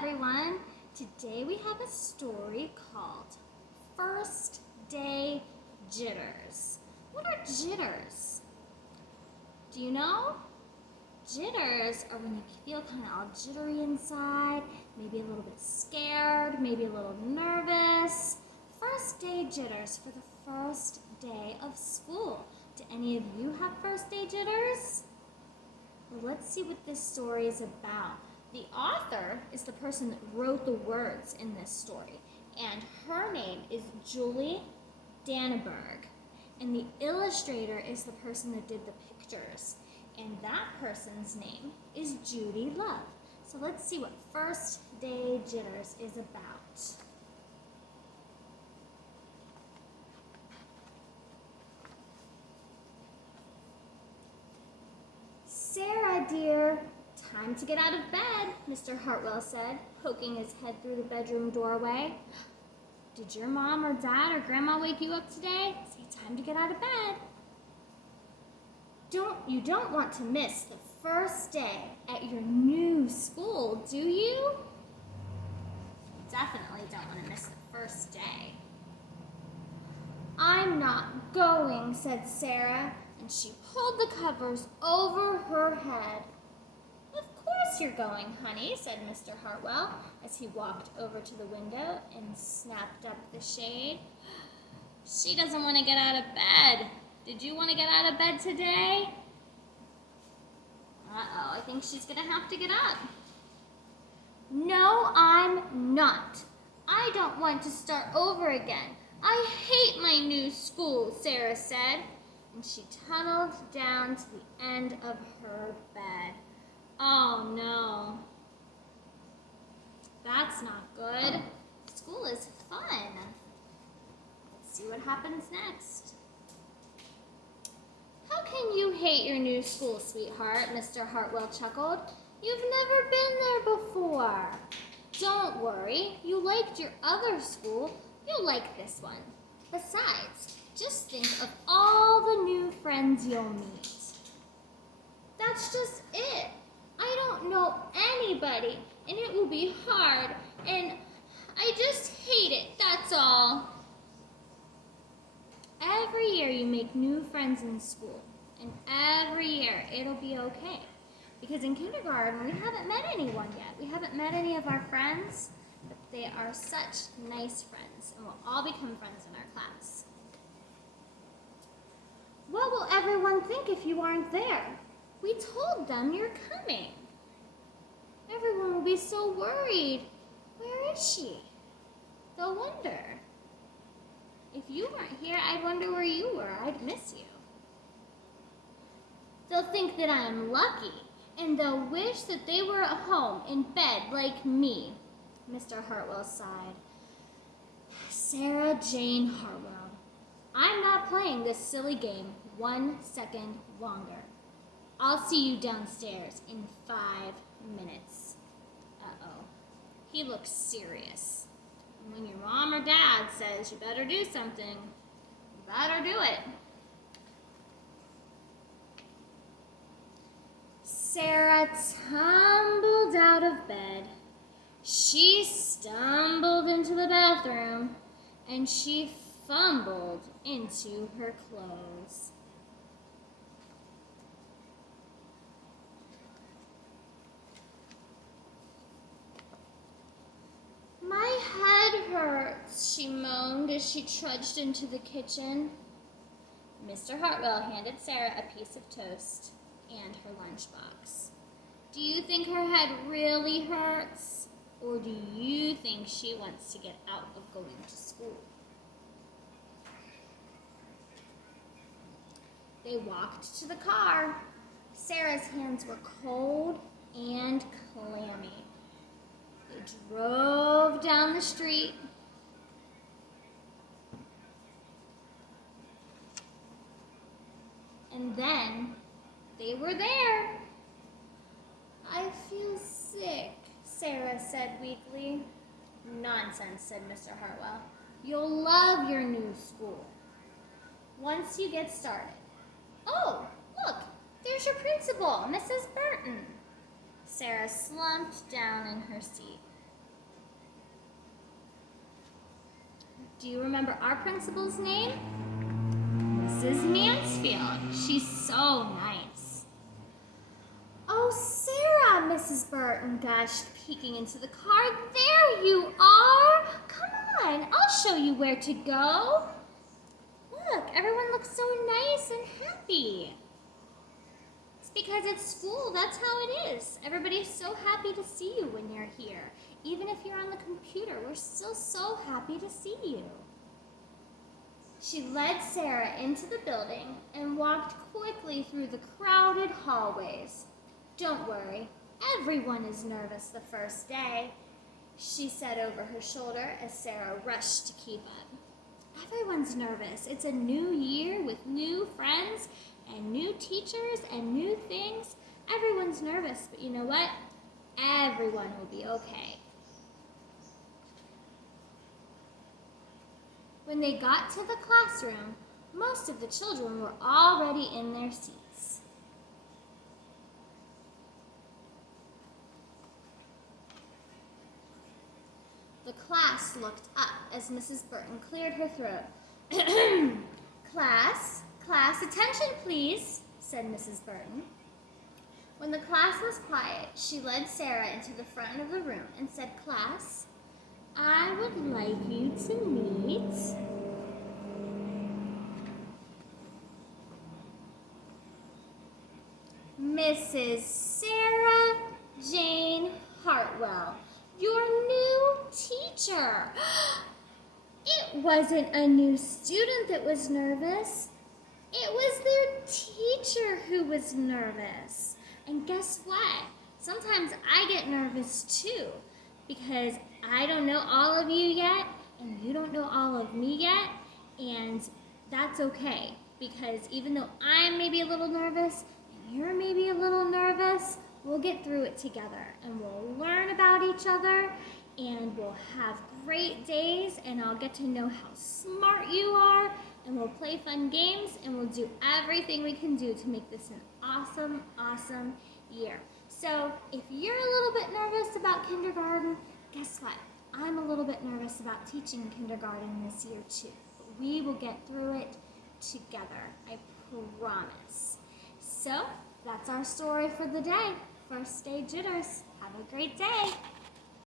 everyone. Today we have a story called First Day Jitters. What are jitters? Do you know? Jitters are when you feel kind of all jittery inside, maybe a little bit scared, maybe a little nervous. First day jitters for the first day of school. Do any of you have first day jitters? Well, let's see what this story is about. The author is the person that wrote the words in this story, and her name is Julie Danneberg, and the illustrator is the person that did the pictures, and that person's name is Judy Love. So let's see what First Day Jitters is about. Sarah, dear, time to get out of bed, Mr. Hartwell said, poking his head through the bedroom doorway. Did your mom or dad or grandma wake you up today? Say time to get out of bed. You don't want to miss the first day at your new school, do you? Definitely don't want to miss the first day. I'm not going, said Sarah, and she pulled the covers over her head. Of course you're going, honey, said Mr. Hartwell as he walked over to the window and snapped up the shade. She doesn't want to get out of bed. Did you want to get out of bed today? Uh-oh, I think she's going to have to get up. No, I'm not. I don't want to start over again. I hate my new school, Sarah said, and she tunneled down to the end of her bed. Oh no, that's not good. School is fun. Let's see what happens next. How can you hate your new school, sweetheart? Mr. Hartwell chuckled. You've never been there before. Don't worry, you liked your other school. You'll like this one. Besides, just think of all the new friends you'll meet. That's just it. I don't know anybody, and it will be hard, and I just hate it, that's all. Every year you make new friends in school, and every year it'll be okay. Because in kindergarten, we haven't met anyone yet. We haven't met any of our friends, but they are such nice friends, and we'll all become friends in our class. What will everyone think if you aren't there? We told them you're coming. Everyone will be so worried. Where is she? They'll wonder. If you weren't here, I'd wonder where you were. I'd miss you. They'll think that I'm lucky, and they'll wish that they were at home in bed like me, Mr. Hartwell sighed. Sarah Jane Hartwell, I'm not playing this silly game 1 second longer. I'll see you downstairs in 5 minutes. Uh-oh. He looks serious. And when your mom or dad says you better do something, you better do it. Sarah tumbled out of bed. She stumbled into the bathroom, and she fumbled into her clothes. My head hurts, she moaned as she trudged into the kitchen. Mr. Hartwell handed Sarah a piece of toast and her lunchbox. Do you think her head really hurts? Or do you think she wants to get out of going to school? They walked to the car. Sarah's hands were cold and clammy. They drove down the street. And then they were there. I feel sick, Sarah said weakly. Nonsense, said Mr. Hartwell. You'll love your new school once you get started. Oh, look, there's your principal, Mrs. Burton. Sarah slumped down in her seat. Do you remember our principal's name? Mrs. Mansfield. She's so nice. Oh, Sarah, Mrs. Burton gushed, peeking into the car. There you are. Come on, I'll show you where to go. Look, everyone looks so nice and happy. It's because it's school, that's how it is. Everybody's so happy to see you when you're here. Even if you're on the computer, we're still so happy to see you. She led Sarah into the building and walked quickly through the crowded hallways. Don't worry, everyone is nervous the first day, she said over her shoulder as Sarah rushed to keep up. Everyone's nervous. It's a new year with new friends and new teachers and new things. Everyone's nervous, but you know what? Everyone will be okay. When they got to the classroom, most of the children were already in their seats. The class looked up as Mrs. Burton cleared her throat. Class, attention please, said Mrs. Burton. When the class was quiet, she led Sarah into the front of the room and said, Class, I would like you to meet Mrs. Sarah Jane Hartwell, your new teacher. It wasn't a new student that was nervous. It was their teacher who was nervous. And guess what? Sometimes I get nervous too, because I don't know all of you yet, and you don't know all of me yet, and that's okay, because even though I'm maybe a little nervous, and you're maybe a little nervous, we'll get through it together, and we'll learn about each other, and we'll have great days, and I'll get to know how smart you are, and we'll play fun games, and we'll do everything we can do to make this an awesome, awesome year. So if you're a little bit nervous about kindergarten, guess what? I'm a little bit nervous about teaching kindergarten this year too. But we will get through it together, I promise. So that's our story for the day. First day jitters. Have a great day.